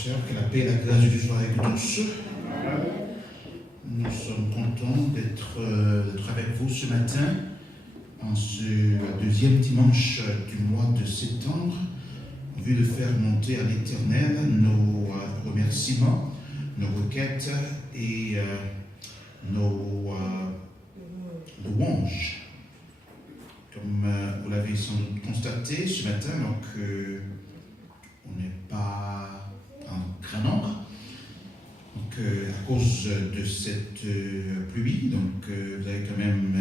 sœurs, que la paix et la grâce de Dieu soient avec nous tous. Nous sommes contents d'être avec vous ce matin, en ce deuxième dimanche du mois de septembre, en vue de faire monter à l'Éternel nos remerciements, nos requêtes et nos louanges. Comme vous l'avez sans doute constaté ce matin, donc on n'est pas en grand nombre. Donc, à cause de cette pluie, donc vous avez quand même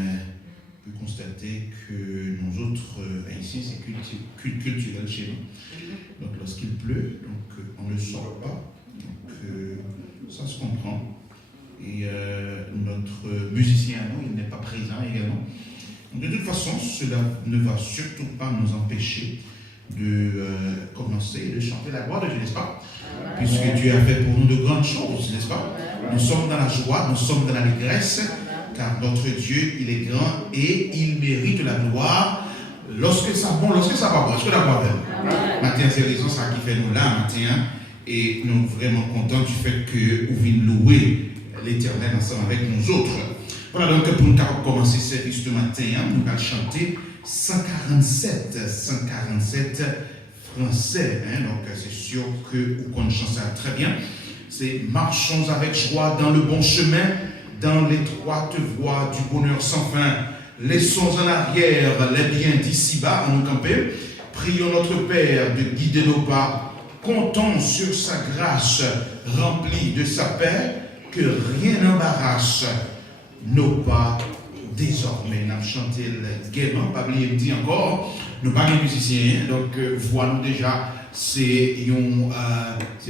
pu constater que nos autres haïtiens, c'est culturel chez nous. Donc, lorsqu'il pleut, donc, on ne sort pas. Donc, ça se comprend. Et notre musicien, nous, il n'est pas présent également. Donc, de toute façon, cela ne va surtout pas nous empêcher de commencer de chanter la gloire de Dieu, n'est-ce pas? Puisque Dieu a fait pour nous de grandes choses, n'est-ce pas? Nous sommes dans la joie, nous sommes dans l'allégresse, car notre Dieu, il est grand et il mérite la gloire lorsque ça va bon, lorsque ça va bon. Est-ce que la gloire est? Matin, c'est raison, ça qui fait nous là, matin, et nous sommes vraiment contents du fait que vous venez louer l'Éternel ensemble avec nous autres. Voilà, donc pour nous commencer ce service de matin, nous allons chanter 147 français, donc c'est sûr que vous connaissez ça très bien. C'est marchons avec joie dans le bon chemin, dans l'étroite voie du bonheur sans fin. Laissons en arrière les biens d'ici-bas à nous camper. Prions notre Père de guider nos pas. Comptons sur sa grâce remplie de sa paix, que rien n'embarrasse nos pas. Désormais, nous avons chanté le gaiement, pas oublier me dit encore, nous pas des musiciens, donc voilà déjà, c'est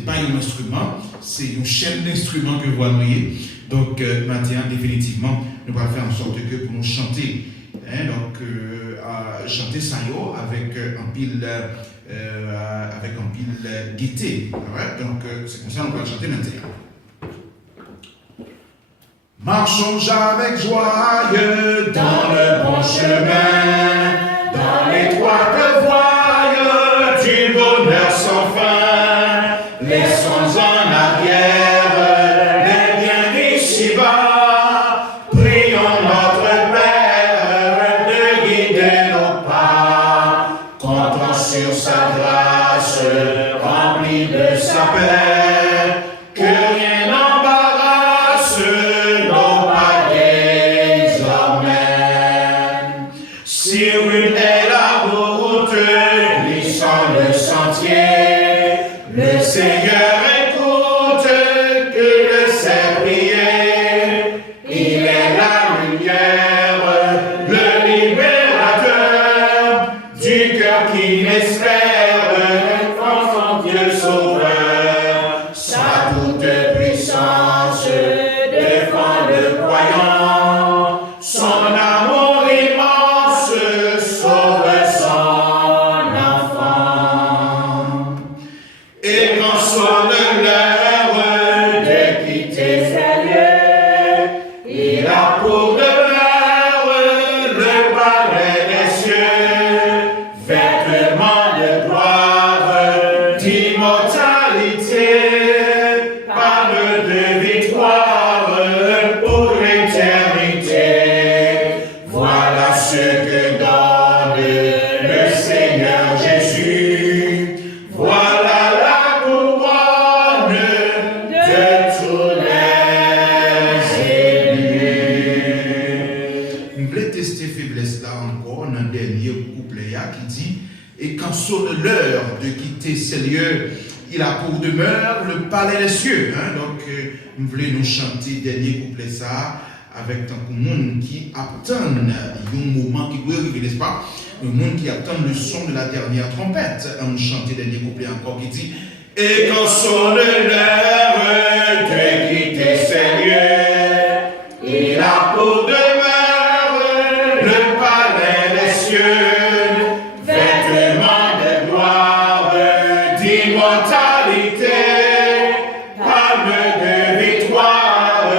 pas un instrument, c'est une chaîne d'instruments que vous voyez. Donc maintenant, définitivement, nous allons faire en sorte que pour nous chanter, chanter ça avec un pile gaieté. Right? Donc c'est comme ça qu'on va chanter maintenant. Marchons avec joyeux dans le bon chemin, dans l'étroite voie du bonheur sans fin. Laissons en arrière les biens d'ici-bas. Prions notre Père de guider nos pas. Comptons sur sa grâce remplie de sa paix, que rien n'embarrasse nos pas désormais. Si rude est la route, glissant le sentier, le Seigneur écoute que le sait prier. Il est la lumière, le libérateur du cœur qui l'espère, enfant Dieu sauveur. Sa toute puissance défend le croyant, son amour immense sauve son enfant. Et quand sonne l'heure de quitter ces lieux, il a pour demeure le palais des cieux, vêtement de gloire, d'immortalité, palme de victoire pour l'éternité. Voilà ce que donne le Seigneur Jésus. Voilà la couronne de tous les élus. Vous voulez tester faiblesse là encore, on a un dernier couplet qui dit: et quand sonne l'heure de quitter ces lieux, il a pour demeure le palais des cieux. Donc, nous voulons nous chanter dernier couplet ça avec tant que monde qui attend un moment qui doit arriver, n'est-ce pas? Le monde qui attend le son de la dernière trompette. On chante dernier couplet encore qui dit: et quand sonne l'heure de quitter ces lieux, il a pour demeure le palais des cieux, vêtement de gloire, d'immortalité, palme de victoire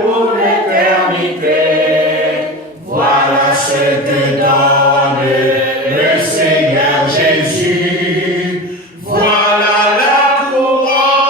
pour l'éternité. Voilà ce que donne le Seigneur Jésus. Voilà la couronne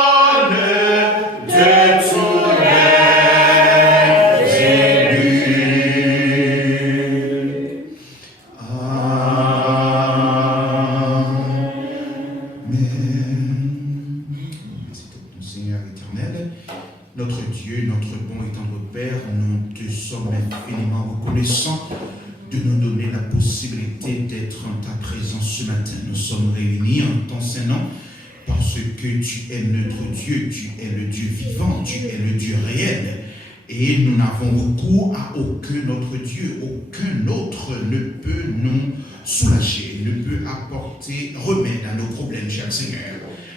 matin. Nous sommes réunis en ton Saint-Nom parce que tu es notre Dieu, tu es le Dieu vivant, tu es le Dieu réel. Et nous n'avons recours à aucun autre Dieu. Aucun autre ne peut nous soulager, ne peut apporter remède à nos problèmes, cher Seigneur.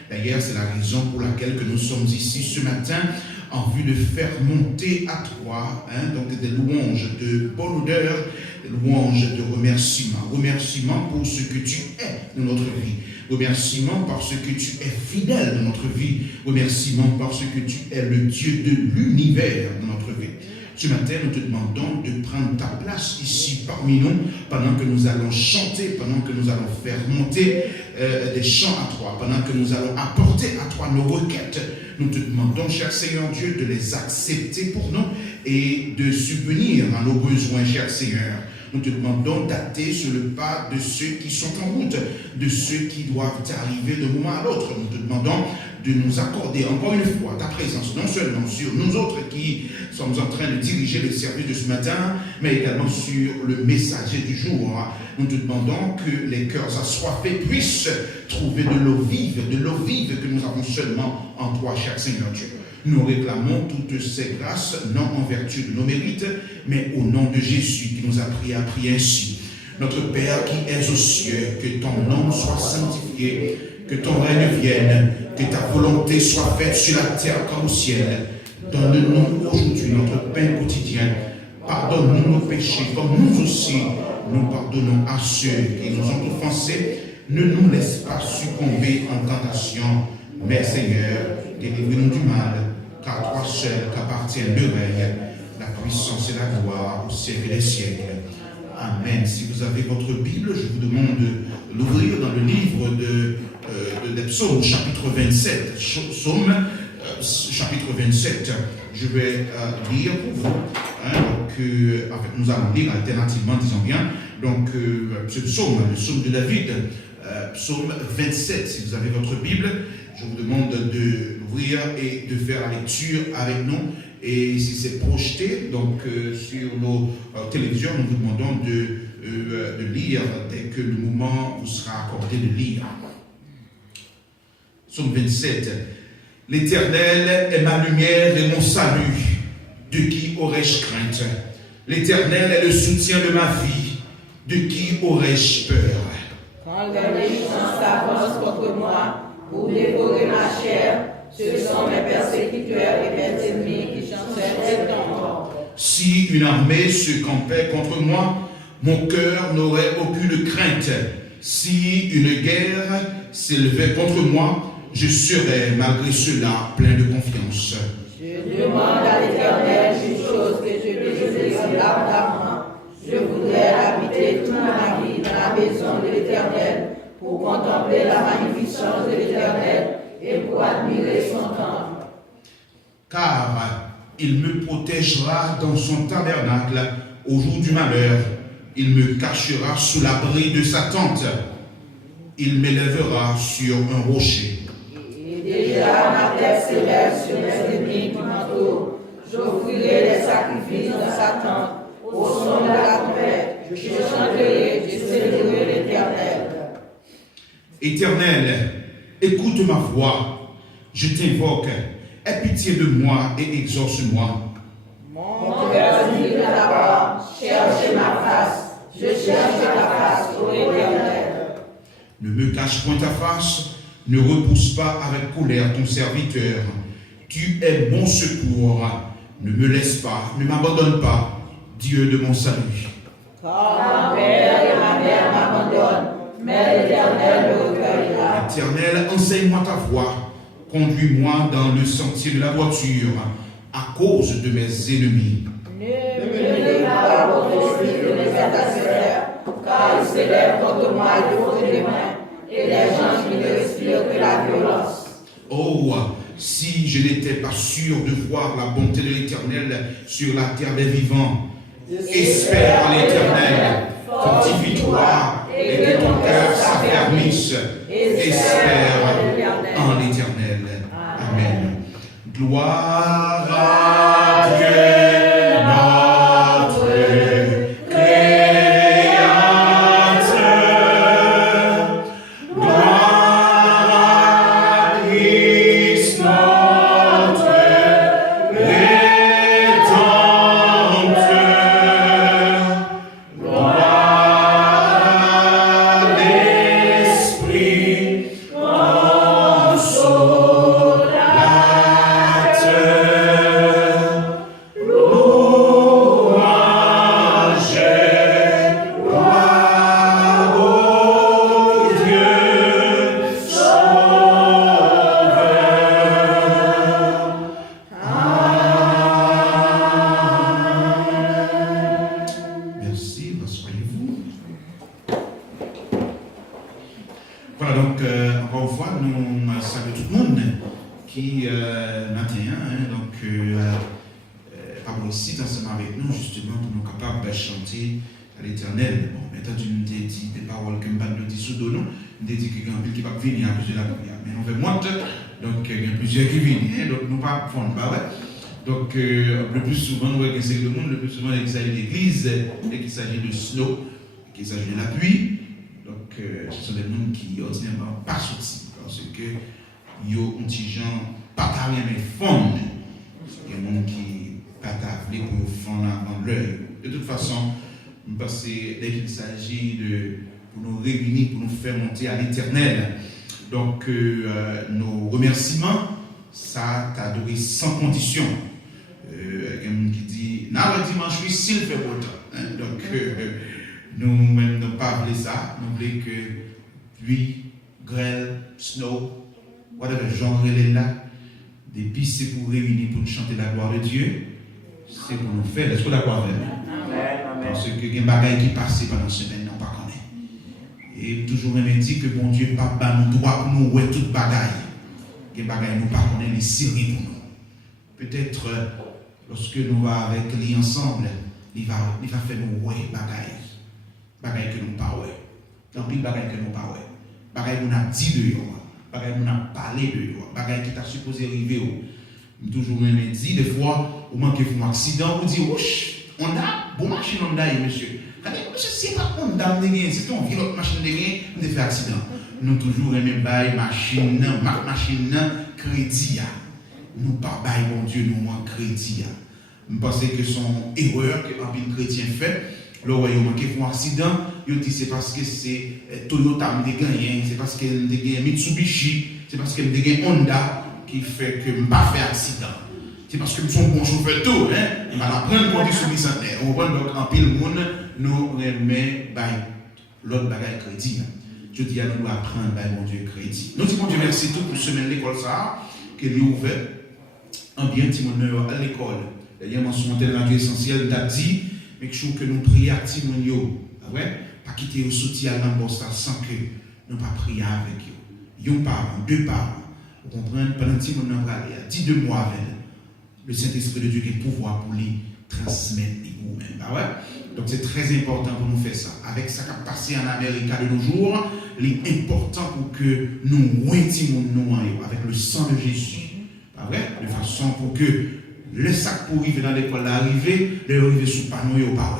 D'ailleurs, c'est la raison pour laquelle que nous sommes ici ce matin, en vue de faire monter à toi donc des louanges de bonne odeur, des louanges de remerciement. Remerciement pour ce que tu es de notre vie. Remerciement parce que tu es fidèle de notre vie. Remerciement parce que tu es le Dieu de l'univers de notre vie. Ce matin, nous te demandons de prendre ta place ici parmi nous pendant que nous allons chanter, pendant que nous allons faire monter des chants à toi, pendant que nous allons apporter à toi nos requêtes. Nous te demandons, cher Seigneur Dieu, de les accepter pour nous et de subvenir à nos besoins, cher Seigneur. Nous te demandons d'acter sur le pas de ceux qui sont en route, de ceux qui doivent arriver d'un moment à l'autre. Nous te demandons de nous accorder encore une fois ta présence, non seulement sur nous autres qui sommes en train de diriger le service de ce matin, mais également sur le messager du jour. Nous te demandons que les cœurs assoiffés puissent trouver de l'eau vive que nous avons seulement en toi, cher Seigneur Dieu. Nous réclamons toutes ces grâces, non en vertu de nos mérites, mais au nom de Jésus qui nous a prié ainsi. Notre Père qui es aux cieux, que ton nom soit sanctifié, que ton règne vienne, que ta volonté soit faite sur la terre comme au ciel. Donne-nous aujourd'hui notre pain quotidien. Pardonne-nous nos péchés, comme nous aussi nous pardonnons à ceux qui nous ont offensés. Ne nous laisse pas succomber en tentation, mais Seigneur, délivre-nous du mal, car à toi seul qu'appartiennent le règne, la puissance et la gloire au siècle des siècles. Amen. Si vous avez votre Bible, je vous demande de l'ouvrir dans le livre des Psaumes, chapitre 27. Psaume, chapitre 27. Je vais lire pour vous. Nous allons lire alternativement, disons bien. Donc, ce psaume, le psaume de David, psaume 27. Si vous avez votre Bible, je vous demande de l'ouvrir et de faire la lecture avec nous. Et si c'est projeté donc, sur nos télévisions, nous vous demandons de lire dès que le moment vous sera accordé de lire. Psaume 27. L'Éternel est ma lumière et mon salut. De qui aurais-je crainte? L'Éternel est le soutien de ma vie. De qui aurais-je peur? Quand les méchants s'avancent contre moi pour dévorer ma chair, ce sont mes persécuteurs et mes ennemis qui chancellent ton nom. Si une armée se campait contre moi, mon cœur n'aurait aucune crainte. Si une guerre s'élevait contre moi, je serais malgré cela plein de confiance. Je demande à l'Éternel une chose que je désire ardemment. Je voudrais habiter toute ma vie dans la maison de l'Éternel pour contempler la magnificence de l'Éternel et pour admirer son temple. Car il me protégera dans son tabernacle au jour du malheur. Il me cachera sous l'abri de sa tente. Il m'élèvera sur un rocher. Et déjà ma tête s'élève sur mes ennemis qui m'entourent. J'offrirai des sacrifices dans sa tente. Au son de la trompette, je chanterai, je célébrerai l'Éternel. Éternel, écoute ma voix. Je t'invoque. Aie pitié de moi et exauce-moi. Mon cœur dit de ta part, cherchez ma face. Je cherche ta face, ô Éternel. Ne me cache point ta face, ne repousse pas avec colère ton serviteur. Tu es mon secours. Ne me laisse pas, ne m'abandonne pas, Dieu de mon salut. Car ma père et ma mère m'abandonnent, mais l'Éternel me recueillera. Éternel, enseigne-moi ta voie. Conduis-moi dans le sentier de la droiture, à cause de mes ennemis. Ne me lève pas contre l'esprit de mes adversaires, car ils s'élèvent contre moi de faute des mains, et les gens qui ne respirent que la violence. Oh, si je n'étais pas sûr de voir la bonté de l'Éternel sur la terre des vivants. Espère en l'Éternel, fortifie-toi et que ton cœur s'affermisse. Espère en l'Éternel. Amen. Gloire à Dieu, notre Créateur. Donc, le plus souvent, nous voyons que c'est le monde, le plus souvent, il s'agit d'église, et qu'il s'agit de snow, qu'il s'agit de la pluie. Donc, ce sont des gens qui, ordinairement, pas sortis, parce que, ils ont un petit gens, pas ta rien, mais fondent. Il y a des gens qui, pas ta vlé pour fondre dans l'œil. De toute façon, parce que dès qu'il s'agit pour nous réunir, pour nous faire monter à l'éternel, donc, nos remerciements, ça t'a donné sans condition. Quelqu'un qui dit, le dimanche, oui, s'il fait beau temps. Donc, nous-mêmes, nous pas appelé ça. Nous voulons que pluie, grêle, snow, whatever genre il est là. Depuis, c'est pour réunir, pour nous chanter la gloire de Dieu. C'est pour nous faire. Est-ce que la gloire est? Parce que il y a des bagailles qui passent pendant la semaine, non pas connaît. Et toujours même dit que bon Dieu, pas nous droit pour nous ouais toute bagaille. Il y a des bagailles nous pas connaît les séries pour nous. Peut-être lorsque nous va avec lui ensemble, il va faire nous ouais bagaille que nous pas ouais. Tant pis bagaille que nous pas ouais. Bagaille nous a dit de yo, bagaille nous a parlé de yo, bagaille qui t'a supposé arriver. Toujours même dit des fois au manque un accident, vous dit wesh, on a bon machine Honda monsieur. Monsieur c'est pas Honda c'est ton vieux machine de gain, on fait accident. Nous toujours même bail machine crédit. Nous pas bail bon Dieu nous en crédit. Je pense que son erreur que un pile chrétien fait, le royaume manqué font accident, il dit c'est parce que c'est Toyota me gagné, c'est parce que me gagné Mitsubishi, c'est parce que me gagné Honda qui fait que me pas fait accident. C'est parce que nous sommes bons chauffeurs tout, hein. Il va apprendre pour dire sur bicentenaire. On voit donc en pile monde nous remet bail l'autre bagaille crédit. Je dis à nous apprendre bail mon Dieu crédit. Nous disons Dieu merci tout pour semaine l'école ça que lui ouvert en bien petit monde à l'école. D'ailleurs mention de radio essentiel t'a dit mais que nous prions à Timonio, pas quitter au soutien dans bossa sans que nous pas prier avec eux. Un parent, deux parents. Vous comprenez pendant que nous avons parlé, 10 mois avec le Saint-Esprit de Dieu qui a le pouvoir pour lui transmettre vous-même. Donc c'est très important pour nous faire ça. Avec ça qui a passé en Amérique de nos jours, il est important pour que nous retimions nous avec le sang de Jésus. De façon pour que le sac pour arriver dans l'école l'arrivée, le arriver sous panneau, il n'y a pas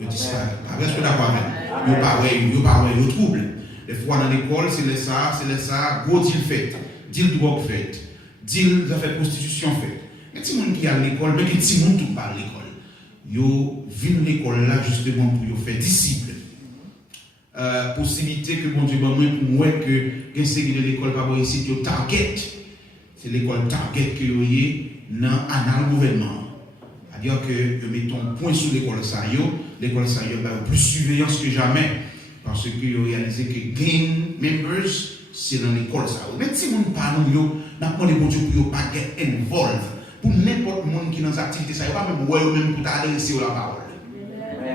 de disparaît. Est-ce que d'accord avec il n'y a pas de trouble. Des fois dans l'école, c'est le ça, gros deal fait, deal drogue fait, deal affaires prostitution fait. Il y a des gens qui sont à l'école, mais qui sont tout par l'école. Ils viennent l'école là justement pour faire disciples. Possibilité que bon Dieu pour moi que enseigne de l'école pas ici que target. C'est l'école target que vous avez dans le gouvernement. C'est-à-dire que nous mettons point sur l'école ça l'école ça a plus surveillance que jamais parce que vous réalisez que gain members c'est dans l'école ça. Même si vous ne parlez pas, nous avons des pour pas get involved. Pour n'importe qui qui dans les activités, ça ne va pas même voir même pour t'adresser la parole.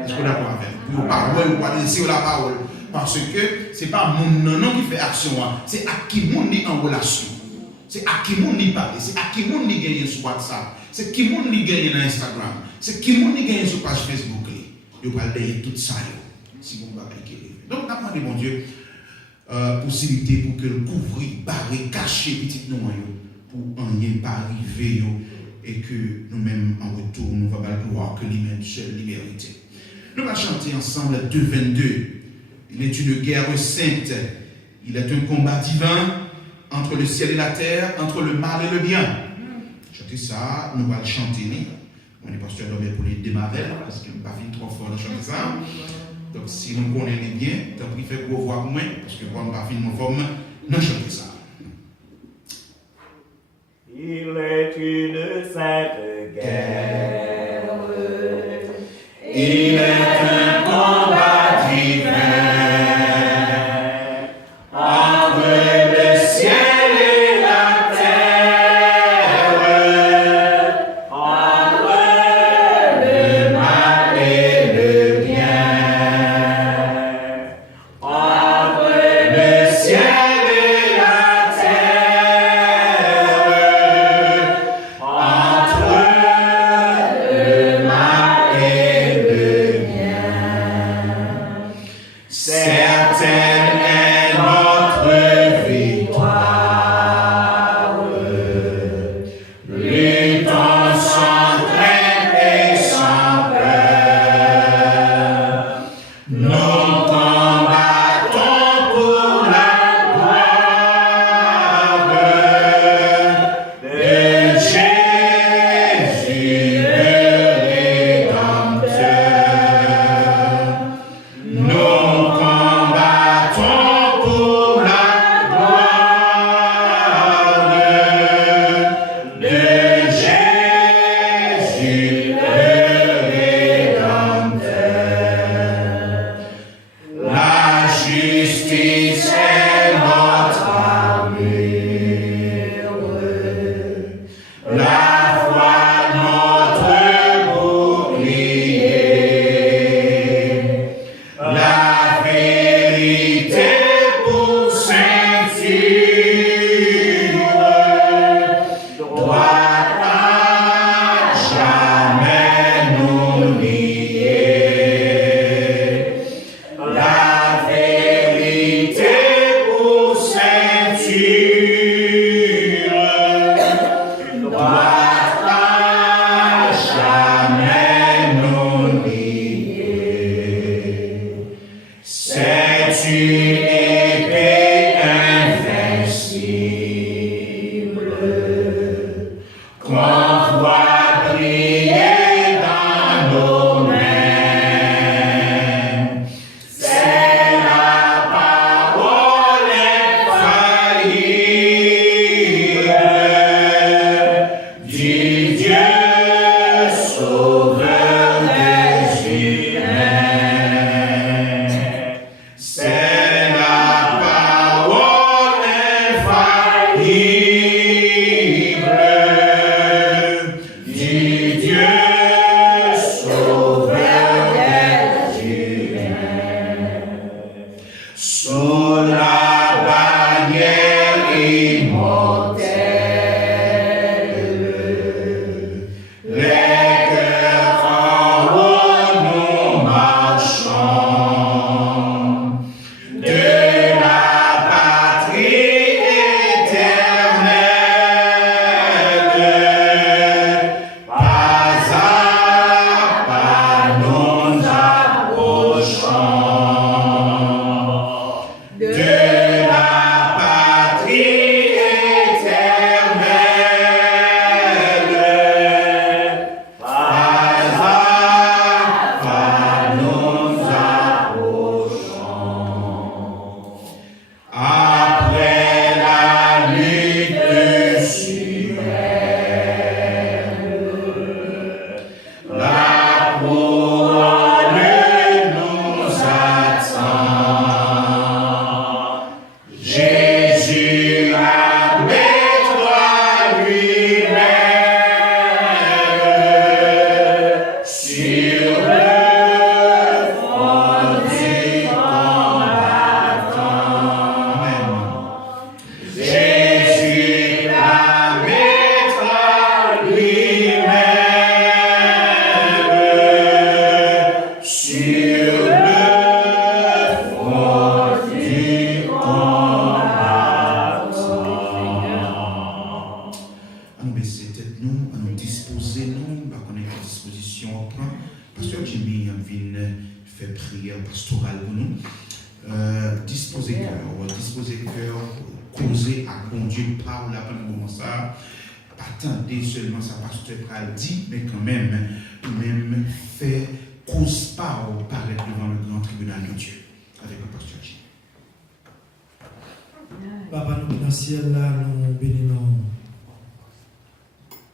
Est-ce que vous d'accord avec vous? Pour pas voir ou adresser la parole. Parce que ce n'est pas mon non qui fait action, c'est à qui mon est en relation. C'est à qui mon est parlé, c'est à qui mon est gagné sur WhatsApp, c'est qui mon est gagné dans Instagram, c'est qui mon est gagné sur page Facebook. Vous va payer tout ça si vous ne appliquer. Donc, nous avons demandé, mon Dieu, possibilité pour que le couvrir, barrer, cacher petit nous pour rien pas arriver. Et que nous-mêmes, en retour, nous allons gloire que lui-même seul libérité. Nous allons chanter ensemble 2:22. Il est une guerre sainte. Il est un combat divin entre le ciel et la terre, entre le mal et le bien. Chantez ça, nous allons chanter. On est pasteur Robert pour les démarrer, parce qu'il n'est pas fini trop fort de chanter ça. Donc si nous connaissons bien, tant pis fait gros voix pour moi, parce que quand on va finir mon forme, nous chantons ça. Il est une sainte guerre. Il est un combat divin entre le ciel et la terre, entre le mal et le bien, entre le ciel et la terre, entre le mal et le bien. Certaine est notre victoire, luttons sans crainte et sans peur. Nous combattons pour la gloire de Jésus le Rédempteur. Nous combattons pour la gloire de Jésus le Rédempteur. La justice est notre armure, la foi notre bouclier, la vérité pour ceinture, doit à jamais nous lier. La vérité pour ceinture, doit à jamais nous lier. C'est une épée invincible qu'on voit briller dans nos mains. C'est la parole infaillible du Dieu sauveur des humains. C'est la parole infaillible du Dieu sauveur des humains. Sous la bannière immortelle, les cœurs en haut nous marchons, de la patrie éternelle, pas à pas nous approchons, de la patrie éternelle, pas à pas nous approchons. Après la lutte suprême, la couronne nous attend. Jésus admettra lui-même sur le front du combattant. Amen. Jésus admettra lui-même sur le front du combattant. À nous baisser tête nous, à nous disposer nous, à connaître la disposition au point. Pasteur Jimmy vient faire prière pastorale pour nous. Disposer cœur, causer à bon Dieu, parle là pendant comment ça. Pas attendez seulement ça pasteur pral dit, mais quand même, faire cause pas ou paraître devant le grand tribunal de Dieu avec le pasteur Gilles. Papa, nous dans le ciel, là, nous bénissons.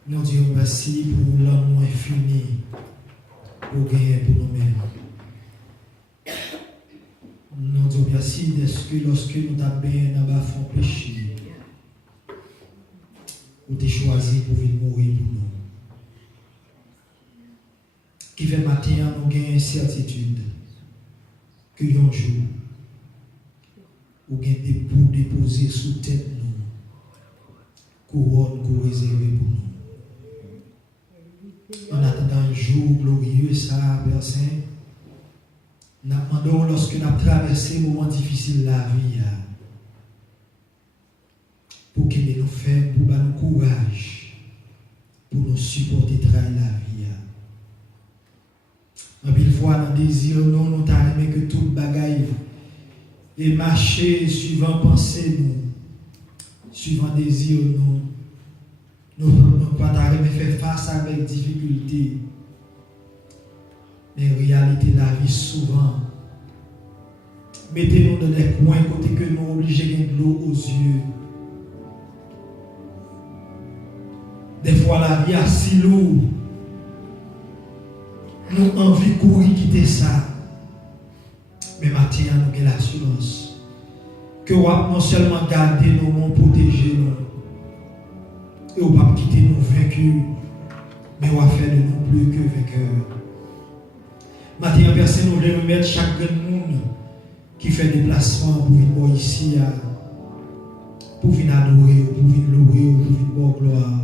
Nous disons merci pour l'amour infini pour gagner pour nous-mêmes. Nous disons merci parce que lorsque nous avons bien dans le péché, vous avez choisi pour venir mourir pour nous. Qui fait matin, nous avons une certitude que un jour, vous avez des pour déposer sous tête nous, couronne qu'on réserve pour nous. En attendant un jour glorieux, ça, Père Saint, nous demandons lorsque nous avons traversé un moment difficile de la vie, pour que nous fassions, pour nous courage, pour nous supporter la vie. En pile fois, dans le désir, nous t'aimons que tout bagaille et marcher suivant pensée, suivant désir, nous ne pas faire face avec difficulté. Mais en réalité, la vie souvent, mettez-nous dans les coins côté que nous obligés de l'eau aux yeux. Des fois, la vie a si lourd. Nous avons envie de courir, quitter ça. Mais maintenant, nous avons l'assurance que nous avons non seulement gardé nous, protéger nous, et nous ne pas quitter nous vaincus, mais nous avons fait de nous plus que vainqueurs. Maintenant, personne nous voulons remettre chaque monde qui fait des déplacements pour venir ici, pour venir adorer, pour venir louer, pour venir voir gloire.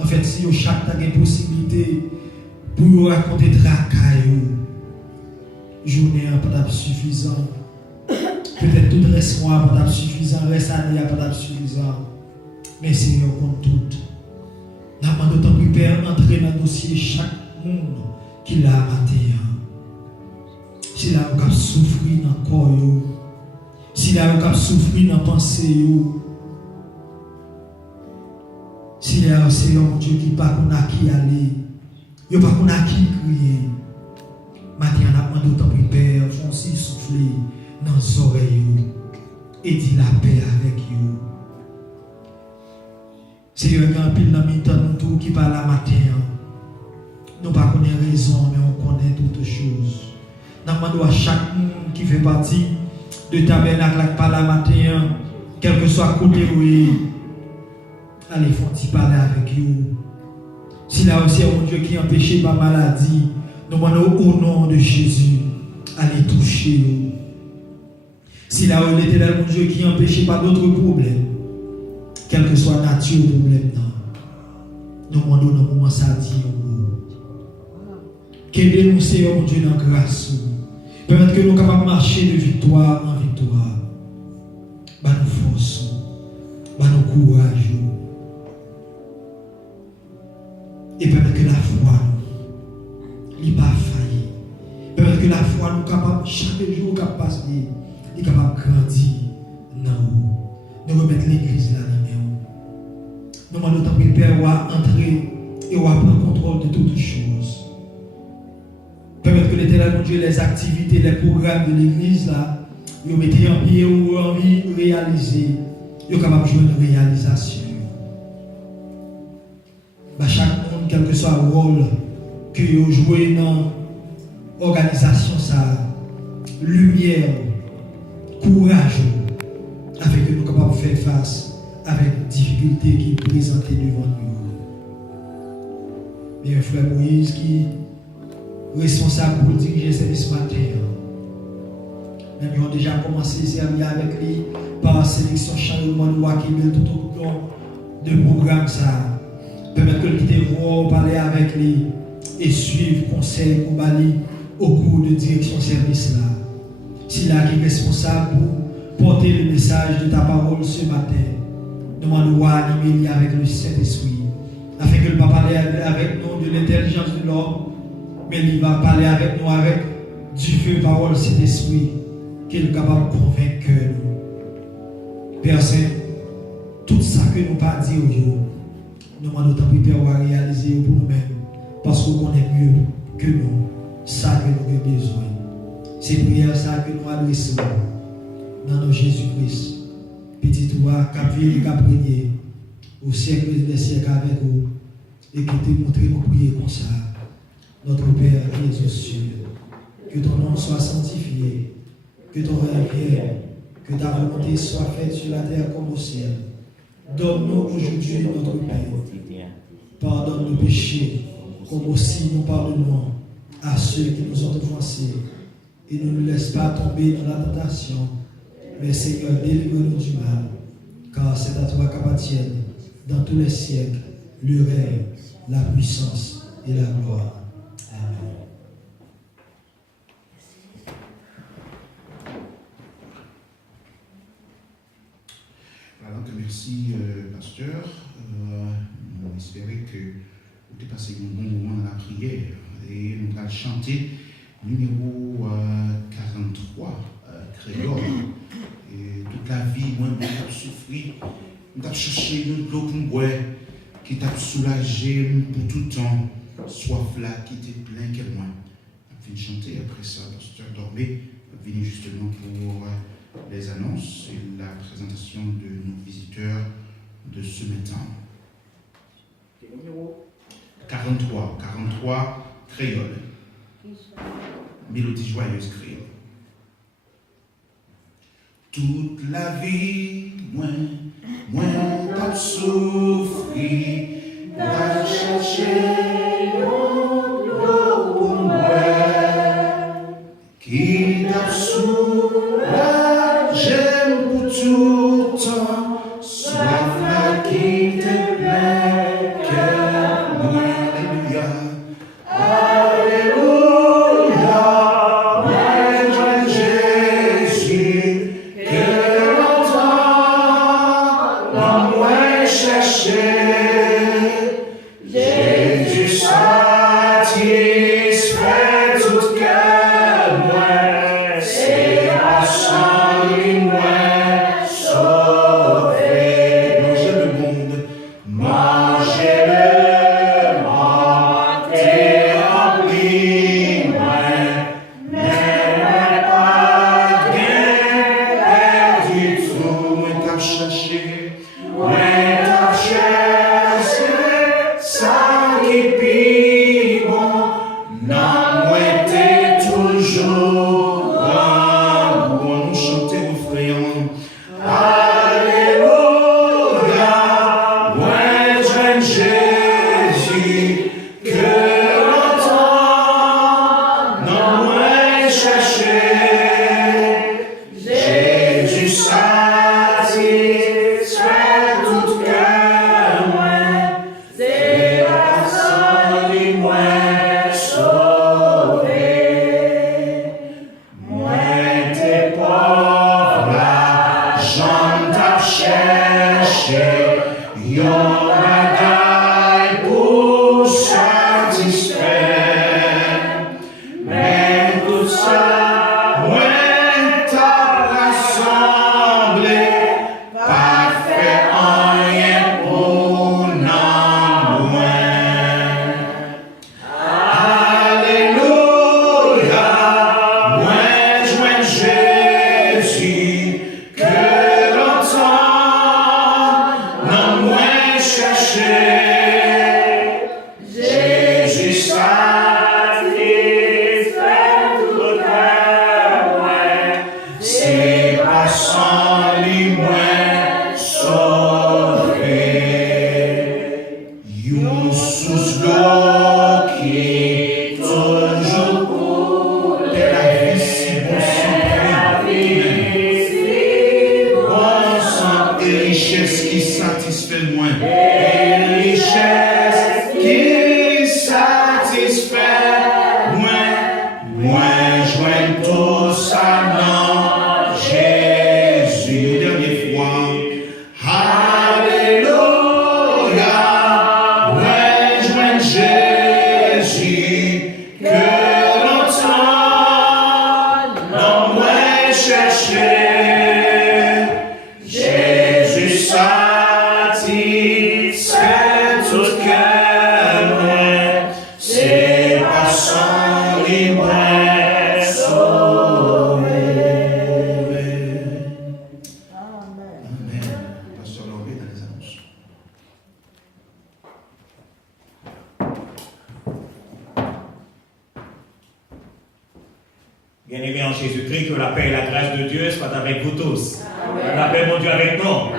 En fait, si chaque a une possibilité pour vous raconter tracaille, journée n'est pas suffisant. Peut-être tout reste mois pas suffisant, reste année pas suffisant. Mais Seigneur compte tout. Nous avons d'autant plus Père entrer dans le dossier chaque monde qui l'a matin. Si là on a souffrir dans le corps, si là on a souffrir dans la pensée, si là c'est un Dieu qui pas qu'on a qui aller, il pas qu'on a qui crier. Maintenant on a d'autant plus Père, font si souffler dans les oreilles et dit la paix avec vous. Seigneur, quand pile dans mi-temps nous tout qui parle la matin, nous pas connaît raison, mais on connaît toutes choses. Nous demandons à chaque monde qui fait partie de tabernacle par la matin, quel que soit côté où allez faut-il parler avec vous. Si là aussi un Dieu qui empêche par maladie, nous demandons au nom de Jésus, allez toucher vous. Si là où l'éternel mon Dieu qui empêche par d'autres problèmes, quelle que soit la nature du problème, nous demandons dans le moment ça dit qu'aidez nous Seigneur mon Dieu dans la grâce. Permettre que nous soyons capables de marcher de victoire en victoire. Bah nous force, bah nous courage. Et permettre que la foi nous pas failli. Permettre que la foi nous capable chaque jour capable passer, est capable de grandir dans nous. Nous remettre l'église là dans nous. Nous demandons tant que Père va entrer et va prendre contrôle de toutes choses. Permettre que l'éternel mon Dieu les activités, les programmes de l'église là, ils mettent en pied ou envie de réaliser, ils sont capables de jouer une réalisation. Chaque monde, quel que soit le rôle que vous jouez dans l'organisation, ça, lumière, courage, afin que nous soyons capables de faire face avec difficultés qui sont présentées devant nous. Et un frère Moïse qui est responsable pour diriger ce service matin. Même ils ont déjà commencé à servir avec lui par sélection changement de loi qui met tout au long de programme ça. Permettre que le voir parler avec lui et suivre conseil pour Bali au cours de direction service là. S'il a qui est responsable pour porter le message de ta parole ce matin, demande-nous à animer avec le Saint-Esprit, afin que ne va pas parler avec nous de l'intelligence de l'homme, mais il va parler avec nous avec du feu parole Saint-Esprit, qu'il est capable de convaincre nous. Père Saint, tout ça que nous pas dire, nous demandons tant pis Père à réaliser pour nous-mêmes, parce qu'on connaît mieux que nous, ça que nous avons besoin. C'est prière ça que nous adressons dans nos Jésus-Christ. Petit toi, qui a prié au siècle des siècles avec vous et qui te montré nous prier comme ça. Notre Père qui es aux cieux, que ton nom soit sanctifié, que ton règne vienne, que ta volonté soit faite sur la terre comme au ciel. Donne-nous aujourd'hui notre pain. Pardonne nos péchés, comme aussi nous pardonnons à ceux qui nous ont offensés. Et ne nous laisse pas tomber dans la tentation, mais Seigneur, délivre-nous du mal, car c'est à toi qu'appartiennent dans tous les siècles le règne, la puissance et la gloire. Amen. Voilà, donc merci, pasteur. On espérait que vous avez passé un bon moment dans la prière et nous allons chanter numéro 43, créole. Et toute la vie, moi, je suis souffert. Je suis cherché une l'eau pour boire, qui t'a soulagé pour tout le temps. Soif là, qui était plein qu'elle moi. Je vais chanter après ça, pasteur Dormé. Je viens justement pour les annonces et la présentation de nos visiteurs de ce matin. 43, créole. Mélodie joyeuse créole. Toute la vie, moi, t'as souffri, t'as cherché l'eau pour moi, qui t'a soulagé pour tout temps, soif là qui te plaît, cœur, moi, alléluia. Jésus satisfait Jésus-Christ, que la paix et la grâce de Dieu soient avec vous tous. La paix, mon Dieu, avec nous.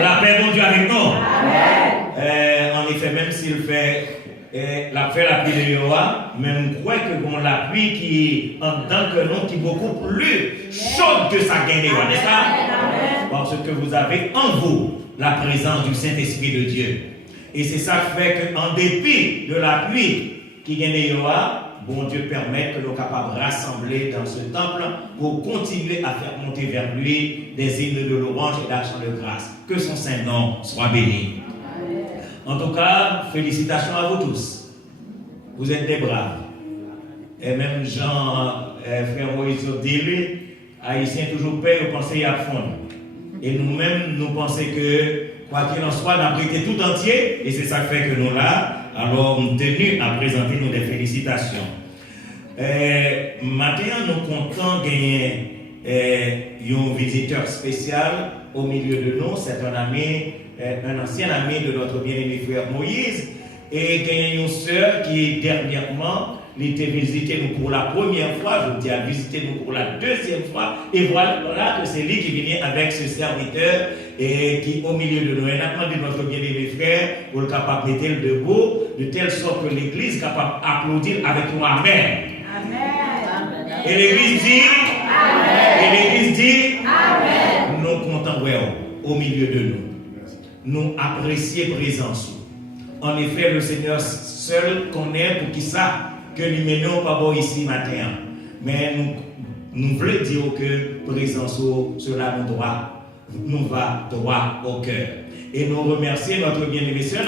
La paix, mon Dieu, avec nous. En effet, même s'il fait la pluie de Yoa, même je crois que bon, la pluie qui en tant que nous, qui est beaucoup plus chaude que sa gagne, n'est-ce pas? Parce que vous avez en vous la présence du Saint-Esprit de Dieu. Et c'est ça qui fait qu'en dépit de la pluie qui gagne Yoa, bon Dieu permet que nous soyons capables de rassembler dans ce temple pour continuer à faire monter vers lui des hymnes de louange et d'action de grâce. Que son Saint-Nom soit béni. En tout cas, félicitations à vous tous. Vous êtes des braves. Et même Jean, frère Moïse, dit lui, Haïtiens toujours paix, vous pensez à fond. Et nous-mêmes, nous pensons que, quoi qu'il en soit, on a prêté tout entier, et c'est ça qui fait que nous là, alors nous tenus à présenter nous des félicitations. Maintenant, nous comptons gagner un visiteur spécial au milieu de nous, c'est un ancien ami de notre bien-aimé frère Moïse, et gagner une sœur qui dernièrement était visité nous pour la première fois, je dis à visiter nous pour la deuxième fois, et voilà que c'est lui qui vient avec ce serviteur et qui au milieu de nous, et maintenant de notre bien-aimé frère, pour le capable de mettre le debout, de telle sorte que l'église est capable d'applaudir avec nous. Amen. Amen. Et l'église dit Amen. Et l'église dit Amen. Nous comptons au milieu de nous. Nous apprécions présence. En effet, le Seigneur seul connaît pour qui ça que nous menons pas bon ici matin. Mais nous voulons dire que présence, cela nous va droit au cœur. Et nous remercions notre bien-aimé sœur,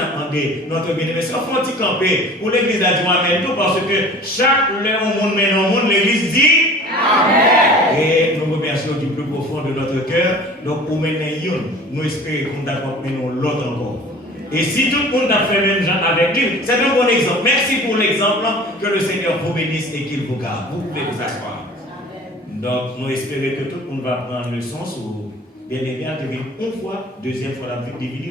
notre bien-aimé sœur, faut-il camper pour l'église d'Adjoint tout parce que chaque l'heure au monde mène au monde, l'église dit Amen. Et nous remercions du plus profond de notre cœur. Donc pour mener nous espérons qu'on d'accord maintenant l'autre encore. Et si tout le monde a fait même genre avec lui, c'est un bon exemple. Merci pour l'exemple, que le Seigneur vous bénisse et qu'il vous garde. Vous pouvez vous asseoir. Donc nous espérons que tout le monde va prendre le sens ou bien aimé à deviner une fois, deuxième fois la vie divine.